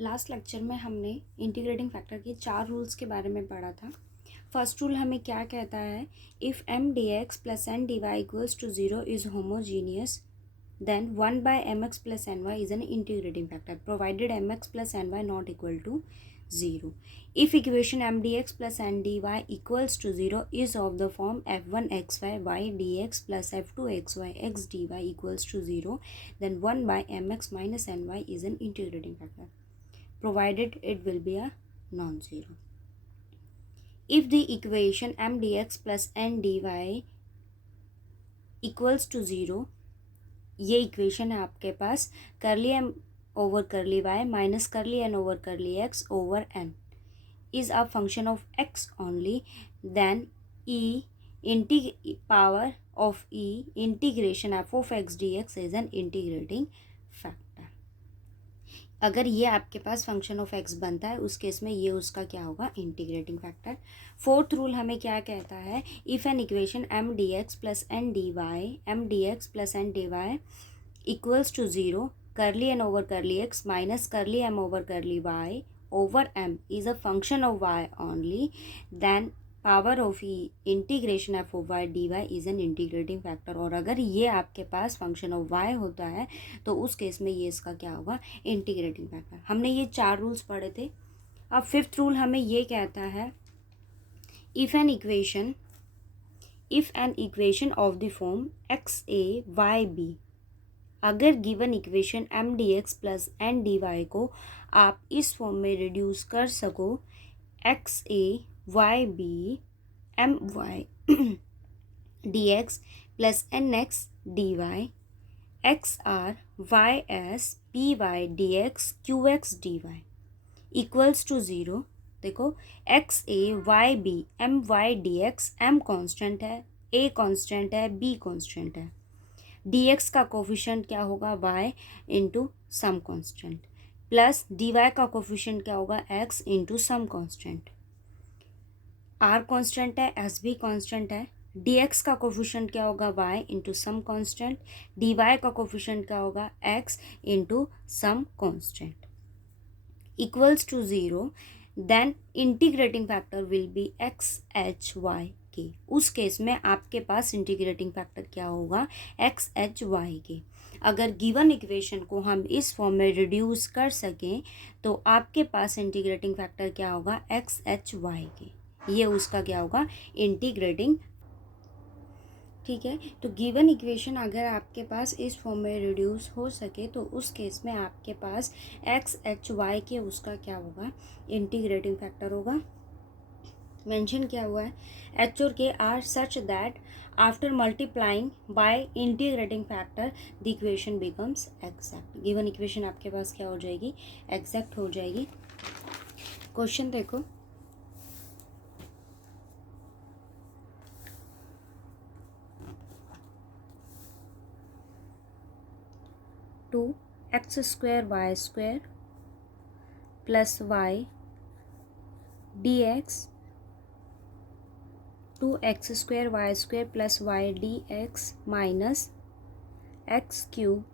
Last lecture में हमने integrating factor के 4 रूल्स के बारे में पढ़ा था। फर्स्ट रूल हमें क्या कहता है, if M D x plus N D Y equals to zero is homogeneous then 1 by mx plus ny is an integrating factor provided mx plus ny not equal to 0. If equation m dx plus n dy equals to 0 is of the form f1 xy y dx plus f2 xy x dy equals to 0, then 1 by mx minus ny is an integrating factor provided it will be a non-zero. If the equation m dx plus n dy equals to 0, ये equation है आपके पास curly M over curly Y minus curly N over curly X over N is a function of X only, then E power of E integration F of X D X is an integrating factor. अगर ये आपके पास function of x बनता है उस case में ये उसका क्या होगा, इंटीग्रेटिंग फैक्टर। फोर्थ रूल हमें क्या कहता है, if an equation m D x plus N D Y equals to zero curly N over curly x minus curly M over curly y over m is a function of y only, then power of E integration F of y D y is an integrating factor. और अगर ये आपके पास function of Y होता है तो उस case में ये इसका क्या होगा, इंटीग्रेटिंग फैक्टर। हमने ये 4 रूल्स पढ़े थे। अब फिफ्थ रूल हमें ये कहता है, if an equation of the form x A Y b, अगर given equation m D x plus N D y को आप इस फॉर्म में रिड्यूस कर सको, x A Y B M Y D x plus N x D Y x R Y S P Y D x q x D Y equals to zero. देखो x ए Y B M Y D x, M constant है, A constant है, B constant है, D X का coefficient क्या होगा, Y into some constant, plus D Y का coefficient क्या होगा, X into some constant, R constant है, एस भी कॉन्स्टेंट है, डी एक्स का कोफिशिएंट क्या होगा, Y into some constant, D Y का कोफिशिएंट क्या होगा, X into some constant equals to zero, then integrating factor will be X H Y K. उस केस में आपके पास इंटीग्रेटिंग फैक्टर क्या होगा, एक्स एच वाई के। अगर गिवन इक्वेशन को हम इस फॉर्म में रिड्यूस कर सकें तो आपके पास इंटीग्रेटिंग फैक्टर क्या होगा, एक्स एच वाई के। ये उसका क्या होगा, इंटीग्रेटिंग। ठीक है, तो गिवन इक्वेशन अगर आपके पास इस फॉर्म में रिड्यूस हो सके तो उस केस में आपके पास एक्स एच वाई के उसका क्या होगा, इंटीग्रेटिंग फैक्टर होगा। मेंशन क्या हुआ है, एच और K are such that after multiplying by integrating factor the equation becomes exact. Given equation आपके पास क्या हो जाएगी, एग्जैक्ट हो जाएगी। क्वेश्चन देखो, two X square Y square plus Y D X, two X square Y square plus Y D X minus x cube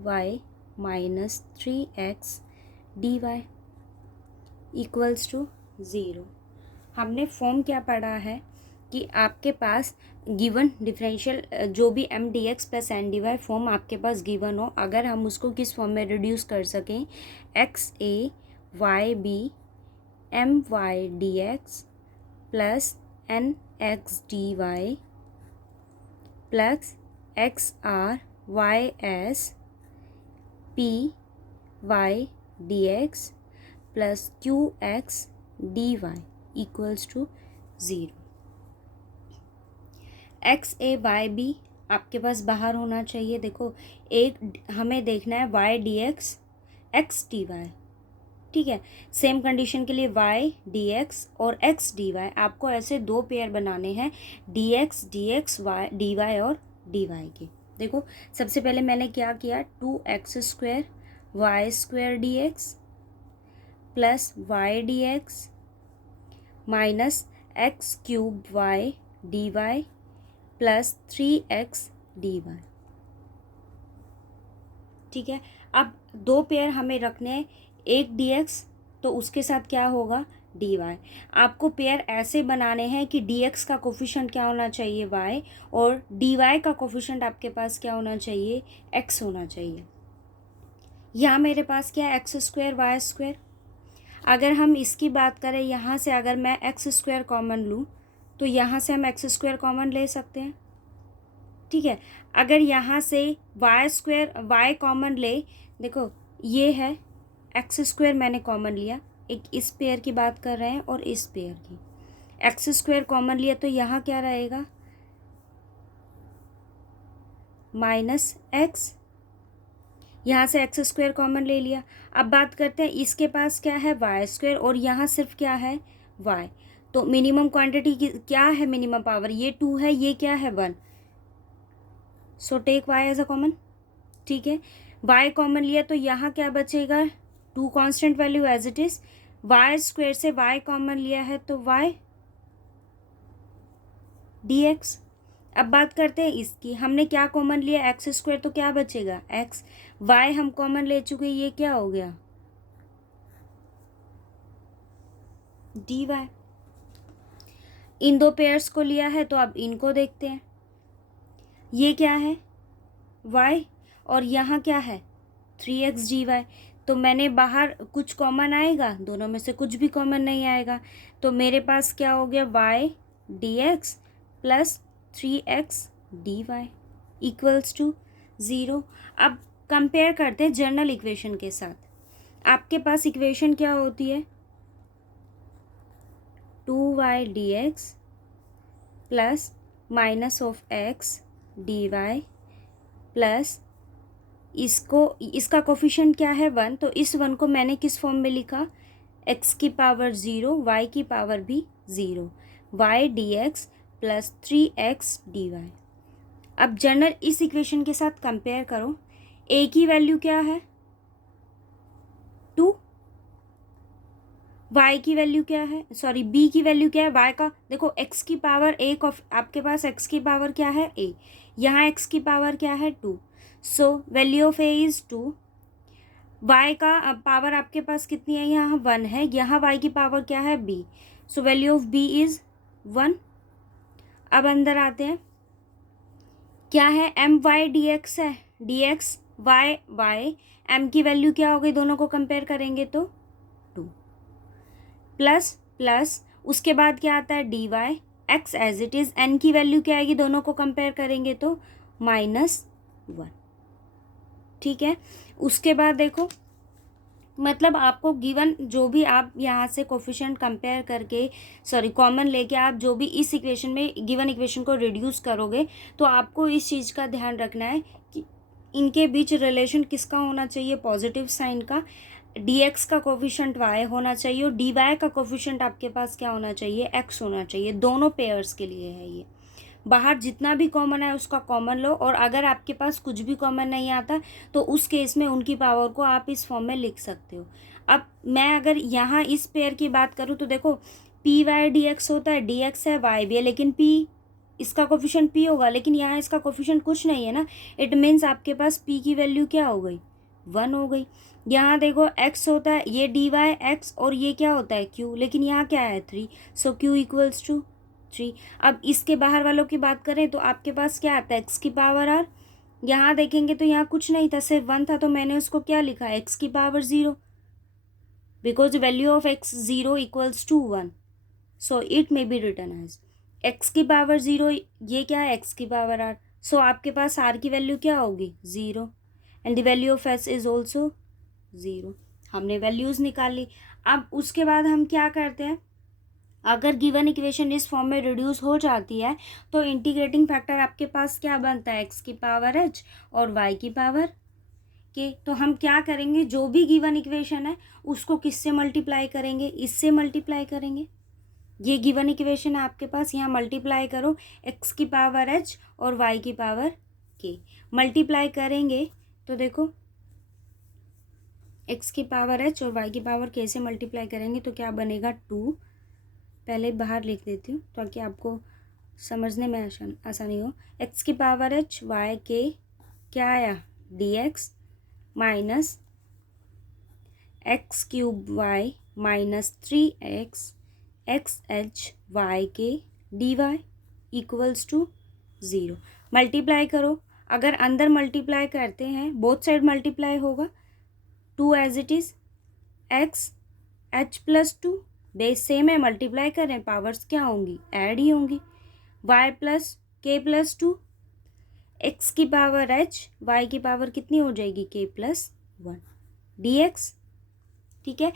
Y minus 3x D Y equals to zero. हमने form क्या पढ़ा है कि आपके पास given differential जो भी M D x plus N D Y form आपके पास गिवन हो, अगर हम उसको किस फॉर्म में रिड्यूस कर सकें, X A Y B M Y D x plus N x D Y plus X R Y S P Y D x plus Q x D Y equals to zero. X A Y B आपके पास बाहर होना चाहिए। देखो एक हमें देखना है Y D X X D Y, ठीक है। सेम कंडीशन के लिए वाई डी एक्स और एक्स डी वाई, आपको ऐसे 2 पेयर बनाने हैं, D X Y D Y और डी वाई के। देखो सबसे पहले मैंने क्या किया, 2x square Y square D x plus Y D X minus x cube Y D Y plus 3x D Y, ठीक है। अब 2 पेयर हमें रखने हैं, एक dx, तो उसके साथ क्या होगा dy। आपको पेयर ऐसे बनाने हैं कि dx का कोफिशिएंट क्या होना चाहिए y, और dy का कोफिशिएंट आपके पास क्या होना चाहिए x होना चाहिए। यहाँ मेरे पास क्या है एक्स स्क्वायर वाई स्क्वायर। अगर हम इसकी बात करें, यहाँ से अगर मैं एक्स स्क्वायर कॉमन लूँ तो यहाँ से हम एक्स स्क्वायर कॉमन ले सकते हैं, ठीक है। अगर यहाँ से वाई स्क्वायर वाई कॉमन ले, देखो ये है एक्स स्क्वायर मैंने कॉमन लिया, एक इस पेयर की बात कर रहे हैं और इस पेयर की, एक्स स्क्वायर कॉमन लिया तो यहाँ क्या रहेगा माइनस एक्स, यहाँ से एक्स स्क्वायर कॉमन ले लिया। अब बात करते हैं इसके पास क्या है वाई स्क्वायर और यहाँ सिर्फ क्या है वाई, तो मिनिमम क्वांटिटी की क्या है मिनिमम पावर, ये 2 है, ये क्या है 1, so take Y as a common, ठीक है। वाई कॉमन लिया तो यहाँ क्या बचेगा 2 constant value as it is, Y square से वाई कॉमन लिया है तो वाई dx। अब बात करते हैं इसकी, हमने क्या कॉमन लिया एक्स स्क्वायर, तो क्या बचेगा एक्स, वाई हम कॉमन ले चुके, ये क्या हो गया dy। इन दो पेयर्स को लिया है तो अब इनको देखते हैं, ये क्या है y और यहाँ क्या है 3x dy, तो मैंने बाहर कुछ कॉमन आएगा, दोनों में से कुछ भी कॉमन नहीं आएगा, तो मेरे पास क्या हो गया y dx plus 3x dy equals to 0। अब कंपेयर करते हैं जनरल इक्वेशन के साथ, आपके पास इक्वेशन क्या होती है 2y dx plus minus of x dy plus इसका कोफिशिएंट क्या है 1, तो इस 1 को मैंने किस फॉर्म में लिखा x की पावर 0 y की पावर भी 0, y dx plus 3x dy। अब जनरल इस इक्वेशन के साथ कंपेयर करो, a की वैल्यू क्या है 2, y की वैल्यू क्या है, सॉरी b की वैल्यू क्या है, y का देखो x की पावर एक ऑफ आपके पास x की पावर क्या है a, यहाँ x की पावर क्या है 2, सो value of a is 2, y का पावर आपके पास कितनी है यहाँ 1 है, यहाँ y की पावर क्या है b, so value of b is 1। अब अंदर आते हैं, क्या है एम वाई डी एक्स है, D X Y Y, M की वैल्यू क्या हो गई दोनों को कंपेयर करेंगे तो 2 प्लस प्लस उसके बाद क्या आता है D Y X as it is, N की वैल्यू क्या आएगी दोनों को कंपेयर करेंगे तो -1, ठीक है। उसके बाद देखो, मतलब आपको गिवन जो भी आप यहाँ से कोफिशिएंट कंपेयर करके सॉरी कॉमन लेके आप जो भी इस इक्वेशन में गिवन इक्वेशन को रिड्यूस करोगे, तो आपको इस चीज़ का ध्यान रखना है कि इनके बीच रिलेशन किसका होना चाहिए पॉजिटिव साइन का, dx का कोफिशिएंट y होना चाहिए और dy का कोफिशिएंट आपके पास क्या होना चाहिए x होना चाहिए, दोनों पेयर्स के लिए है ये। बाहर जितना भी कॉमन है उसका कॉमन लो, और अगर आपके पास कुछ भी कॉमन नहीं आता तो उस केस में उनकी पावर को आप इस फॉर्म में लिख सकते हो। अब मैं अगर यहाँ इस पेयर की बात करूँ तो देखो पी वाई डी एक्स होता है, डी एक्स है वाई भी है, लेकिन पी इसका कोफिशिएंट पी होगा, लेकिन यहाँ इसका कोफिशिएंट कुछ नहीं है ना, इट मीन्स आपके पास पी की वैल्यू क्या हो गई 1 हो गई। यहाँ देखो x होता है ये डी वाई एक्स और ये क्या होता है q, लेकिन यहाँ क्या है 3, सो q इक्वल्स टू 3। अब इसके बाहर वालों की बात करें तो आपके पास क्या आता है x की पावर r, यहाँ देखेंगे तो यहाँ कुछ नहीं था सिर्फ 1 था, तो मैंने उसको क्या लिखा x की power 0, because value of x 0 equals to 1, so it may be written as x की पावर 0, ये क्या है x की पावर r, सो आपके पास r की वैल्यू क्या होगी 0 and the value of s is also 0। हमने वैल्यूज़ निकाल ली। अब उसके बाद हम क्या करते हैं, अगर गिवन इक्वेशन इस फॉर्म में रिड्यूस हो जाती है तो इंटीग्रेटिंग फैक्टर आपके पास क्या बनता है x की पावर h और y की पावर k। तो हम क्या करेंगे, जो भी गिवन इक्वेशन है उसको किससे मल्टीप्लाई करेंगे, इससे मल्टीप्लाई करेंगे। ये गिवन इक्वेशन है आपके पास, यहाँ मल्टीप्लाई करो x की पावर h और y की पावर k, मल्टीप्लाई करेंगे तो देखो x की पावर h और y की पावर k से मल्टीप्लाई करेंगे तो क्या बनेगा 2, पहले बाहर लिख देती हूँ ताकि आपको समझने में आसानी हो। x की पावर h y k क्या आया dx minus x cube Y minus 3x x H Y के d Y equals to 0। Multiply करो, अगर अंदर मल्टीप्लाई करते हैं बोथ साइड मल्टीप्लाई होगा, 2 as it is X H plus 2, base same है, मल्टीप्लाई कर रहे हैं, पावर्स क्या होंगी, ऐड ही होंगी, Y plus K plus 2, X की पावर एच, वाई की पावर कितनी हो जाएगी के प्लस 1 डी एक्स। ठीक है,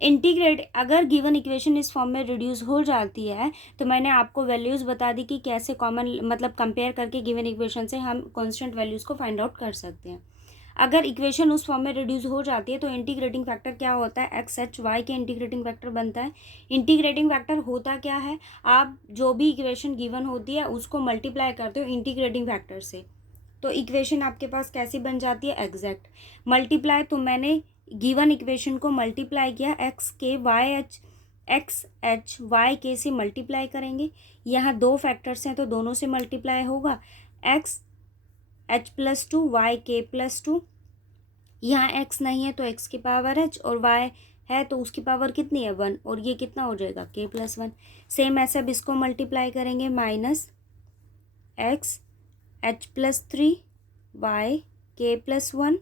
इंटीग्रेट, अगर गिवन इक्वेशन इस फॉर्म में रिड्यूस हो जाती है तो मैंने आपको वैल्यूज़ बता दी कि कैसे कॉमन मतलब कंपेयर करके गिवन इक्वेशन से हम कांस्टेंट वैल्यूज़ को फाइंड आउट कर सकते हैं। अगर इक्वेशन उस फॉर्म में रिड्यूस हो जाती है तो इंटीग्रेटिंग फैक्टर क्या होता है, एक्स एच वाई के इंटीग्रेटिंग फैक्टर बनता है। इंटीग्रेटिंग फैक्टर होता क्या है, आप जो भी इक्वेशन गिवन होती है उसको मल्टीप्लाई करते हो इंटीग्रेटिंग फैक्टर से, तो इक्वेशन आपके पास कैसी बन जाती है, एग्जैक्ट। मल्टीप्लाई, तो मैंने गिवन इक्वेशन को मल्टीप्लाई किया, X K Y H X H Y K से मल्टीप्लाई करेंगे, यहाँ दो फैक्टर्स हैं तो दोनों से मल्टीप्लाई होगा, एक्स एच प्लस 2 वाई के प्लस 2, यहाँ एक्स नहीं है तो एक्स की पावर एच और वाई है तो उसकी पावर कितनी है 1, और ये कितना हो जाएगा के प्लस 1। सेम ऐसे अब इसको मल्टीप्लाई करेंगे, minus x H plus 3 y के plus 1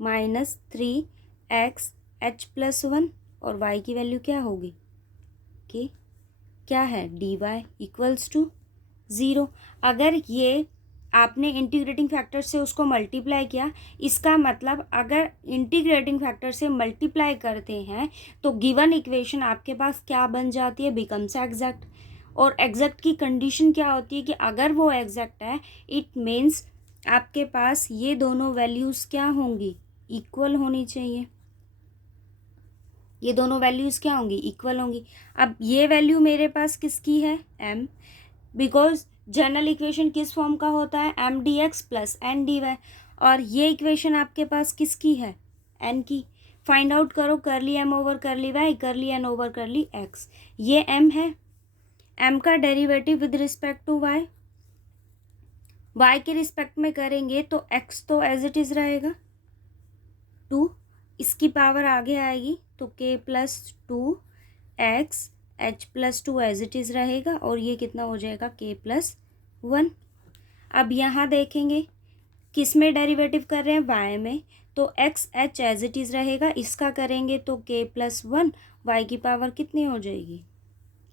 minus 3x h plus 1, और y की वैल्यू क्या होगी, के क्या है डी वाई इक्वल्स टू 0। अगर ये आपने इंटीग्रेटिंग फैक्टर से उसको मल्टीप्लाई किया, इसका मतलब अगर इंटीग्रेटिंग फैक्टर से मल्टीप्लाई करते हैं तो गिवन इक्वेशन आपके पास क्या बन जाती है, बिकम्स एग्जैक्ट। और एग्जैक्ट की कंडीशन क्या होती है कि अगर वो एग्जैक्ट है इट मीन्स आपके पास ये दोनों वैल्यूज़ क्या होंगी, इक्वल होनी चाहिए, ये दोनों वैल्यूज़ क्या होंगी, इक्वल होंगी। अब ये वैल्यू मेरे पास किसकी है, m, बिकॉज जनरल इक्वेशन किस फॉर्म का होता है, M D x plus N D Y, और ये इक्वेशन आपके पास किसकी है, n की। फाइंड आउट करो, curly m over curly y, curly n over curly x, ये m है, m का derivative with respect to y, y के रिस्पेक्ट में करेंगे तो x तो एज इट इज़ रहेगा 2, इसकी पावर आगे आएगी तो k plus 2 X H plus 2 as it is रहेगा, और ये कितना हो जाएगा k प्लस 1। अब यहाँ देखेंगे किस में डेरिवेटिव कर रहे हैं, y में, तो X H as it is रहेगा, इसका करेंगे तो k प्लस 1, y की पावर कितनी हो जाएगी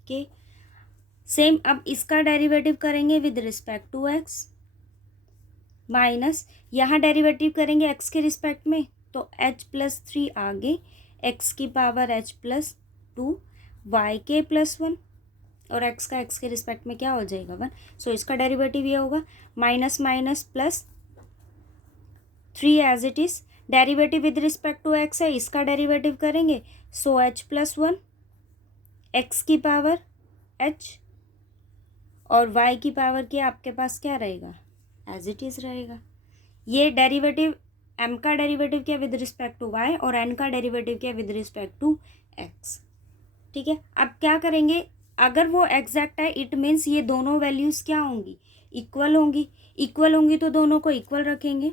k। सेम अब इसका डेरिवेटिव करेंगे with respect to x, minus यहाँ डेरिवेटिव करेंगे x के रिस्पेक्ट में तो h प्लस 3 आगे, x की पावर h प्लस 2 वाई के प्लस 1, और x का x के रिस्पेक्ट में क्या हो जाएगा 1, सो इसका डेरिवेटिव ये होगा, minus minus plus 3 as it is, derivative with respect to x है, इसका डेरिवेटिव करेंगे सो h प्लस 1, x की पावर h, और y की पावर क्या आपके पास क्या रहेगा, एज इट इज़ रहेगा। ये डेरिवेटिव m का डेरिवेटिव क्या विद रिस्पेक्ट टू y, और n का डेरिवेटिव क्या विद रिस्पेक्ट टू x। ठीक है, अब क्या करेंगे, अगर वो एग्जैक्ट है इट मीन्स ये दोनों वैल्यूज़ क्या होंगी, इक्वल होंगी। इक्वल होंगी तो दोनों को इक्वल रखेंगे,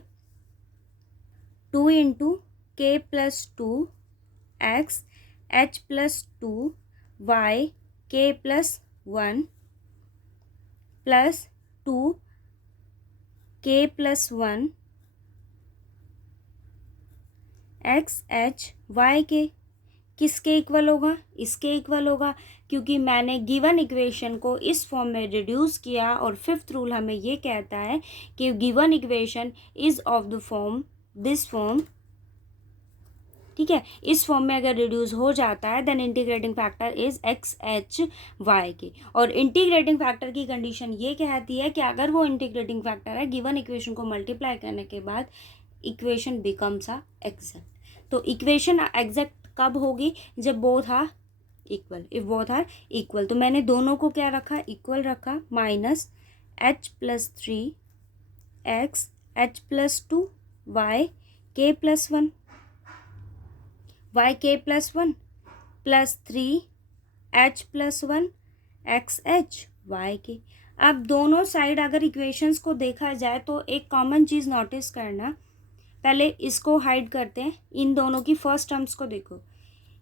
2 into K plus 2 X H plus 2 Y के plus 1 plus 2 K plus 1 X H Y के, किसके इक्वल होगा, इसके इक्वल होगा, क्योंकि मैंने गिवन इक्वेशन को इस फॉर्म में रिड्यूस किया, और फिफ्थ रूल हमें ये कहता है कि given equation is of the form this form. ठीक है, इस फॉर्म में अगर रिड्यूस हो जाता है then integrating factor is X H Y K, और इंटीग्रेटिंग फैक्टर की कंडीशन ये कहती है कि अगर वो इंटीग्रेटिंग फैक्टर है गिवन इक्वेशन को मल्टीप्लाई करने के बाद इक्वेशन बिकम्स अ एग्जैक्ट। तो इक्वेशन एग्जैक्ट कब होगी, जब both are equal, if both are equal. तो मैंने दोनों को क्या रखा, इक्वल रखा, minus H plus 3 X H plus 2 Y के प्लस 1, वाई के plus 1 plus 3 H plus 1 X H Y K. अब दोनों साइड अगर इक्वेशंस को देखा जाए तो एक कॉमन चीज़ नोटिस करना पहले इसको हाइड करते हैं, इन दोनों की फर्स्ट टर्म्स को देखो,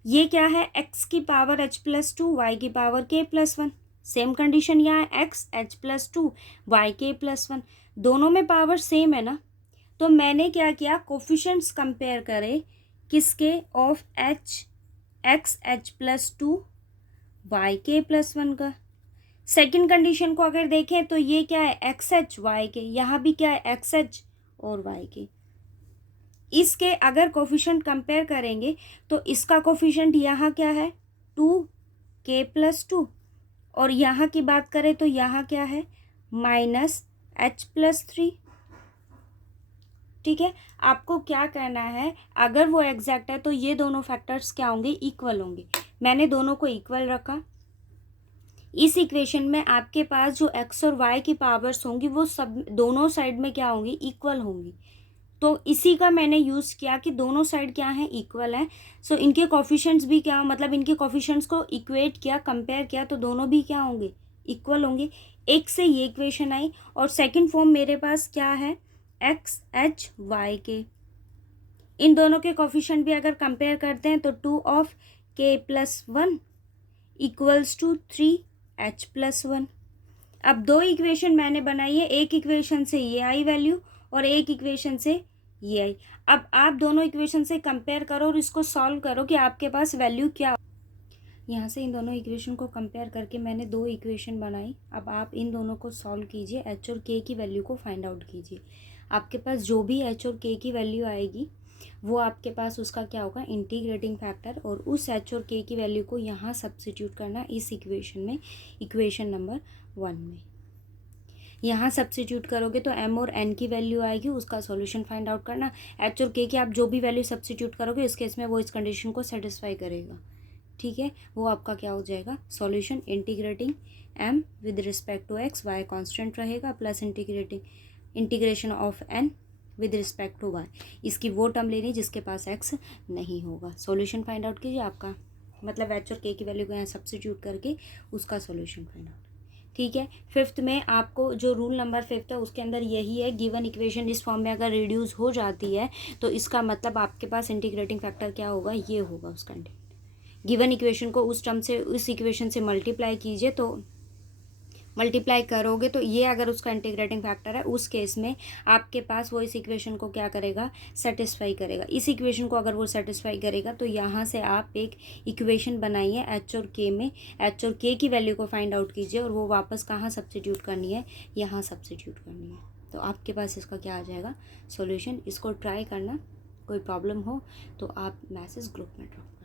ये क्या है, x की पावर h+2 y की पावर k+1, सेम कंडीशन यहाँ है, x h+2 y k+1, दोनों में पावर सेम है ना। तो मैंने क्या किया, कोफिशिएंट्स कंपेयर करे किसके, of x h+2 y k+1 का। सेकंड कंडीशन को अगर देखें तो ये क्या है, एक्स एच वाई के, यहाँ भी क्या है, एक्स एच और वाई के। इसके अगर कोफिशिएंट कंपेयर करेंगे तो इसका कोफिशिएंट यहाँ क्या है, 2k+2, और यहाँ की बात करें तो यहाँ क्या है, -h+3। ठीक है, आपको क्या करना है, अगर वो एग्जैक्ट है तो ये दोनों फैक्टर्स क्या होंगे, इक्वल होंगे। मैंने दोनों को इक्वल रखा। इस इक्वेशन में आपके पास जो x और y की पावर्स होंगी वो सब दोनों साइड में क्या होंगी, इक्वल होंगी। तो इसी का मैंने यूज़ किया कि दोनों साइड क्या है, इक्वल है। सो इनके कोफिशिएंट्स भी क्या, मतलब इनके कोफिशिएंट्स को इक्वेट किया, कंपेयर किया, तो दोनों भी क्या होंगे, इक्वल होंगे। एक से ये इक्वेशन आई, और सेकंड फॉर्म मेरे पास क्या है, एक्स एच वाई के। इन दोनों के कोफिशिएंट भी अगर कंपेयर करते हैं तो 2k+1 इक्वल्स टू 3h+1। अब दो इक्वेशन मैंने बनाई है, एक इक्वेशन से ये आई वैल्यू और एक इक्वेशन से ये आई। अब आप दोनों इक्वेशन से कंपेयर करो और इसको सॉल्व करो कि आपके पास वैल्यू क्या। यहाँ से इन दोनों इक्वेशन को कंपेयर करके मैंने दो इक्वेशन बनाई। अब आप इन दोनों को सॉल्व कीजिए, एच और के की वैल्यू को फाइंड आउट कीजिए। आपके पास जो भी एच और के की वैल्यू आएगी वो आपके पास उसका क्या होगा, इंटीग्रेटिंग फैक्टर, और उस एच और के की वैल्यू को यहाँ सब्स्टिट्यूट करना इस इक्वेशन में, इक्वेशन नंबर 1 में। यहाँ सब्स्टिट्यूट करोगे तो m और n की वैल्यू आएगी, उसका सॉल्यूशन फाइंड आउट करना। h और k की आप जो भी वैल्यू सब्स्टिट्यूट करोगे इस केस में वो इस कंडीशन को सेटिस्फाई करेगा। ठीक है, वो आपका क्या हो जाएगा, solution integrating m with respect to x, y constant रहेगा, plus integration of n with respect to y। इसकी वो टर्म लेनी जिसके पास x नहीं होगा। सॉल्यूशन फाइंड आउट कीजिए, आपका मतलब h और k की वैल्यू को यहाँ सब्स्टिट्यूट करके उसका सॉल्यूशन फाइंड आउट। ठीक है, फिफ्थ में आपको जो रूल नंबर 5 है उसके अंदर यही है, गिवन इक्वेशन इस फॉर्म में अगर रिड्यूस हो जाती है तो इसका मतलब आपके पास इंटीग्रेटिंग फैक्टर क्या होगा, ये होगा उसका। गिवन इक्वेशन को उस टर्म से, उस इक्वेशन से मल्टीप्लाई कीजिए, तो मल्टीप्लाई करोगे तो ये अगर उसका इंटीग्रेटिंग फैक्टर है उस केस में आपके पास वो इस इक्वेशन को क्या करेगा, सेटिस्फाई करेगा। इस इक्वेशन को अगर वो सेटिस्फाई करेगा तो यहाँ से आप एक इक्वेशन बनाइए एच और के में, एच और के की वैल्यू को फाइंड आउट कीजिए और वो वापस कहाँ सब्स्टिट्यूट करनी है, यहाँ सब्स्टिट्यूट करनी है। तो आपके पास इसका क्या आ जाएगा, सॉल्यूशन। इसको ट्राई करना, कोई प्रॉब्लम हो तो आप मैसेज ग्रुप में ड्रॉप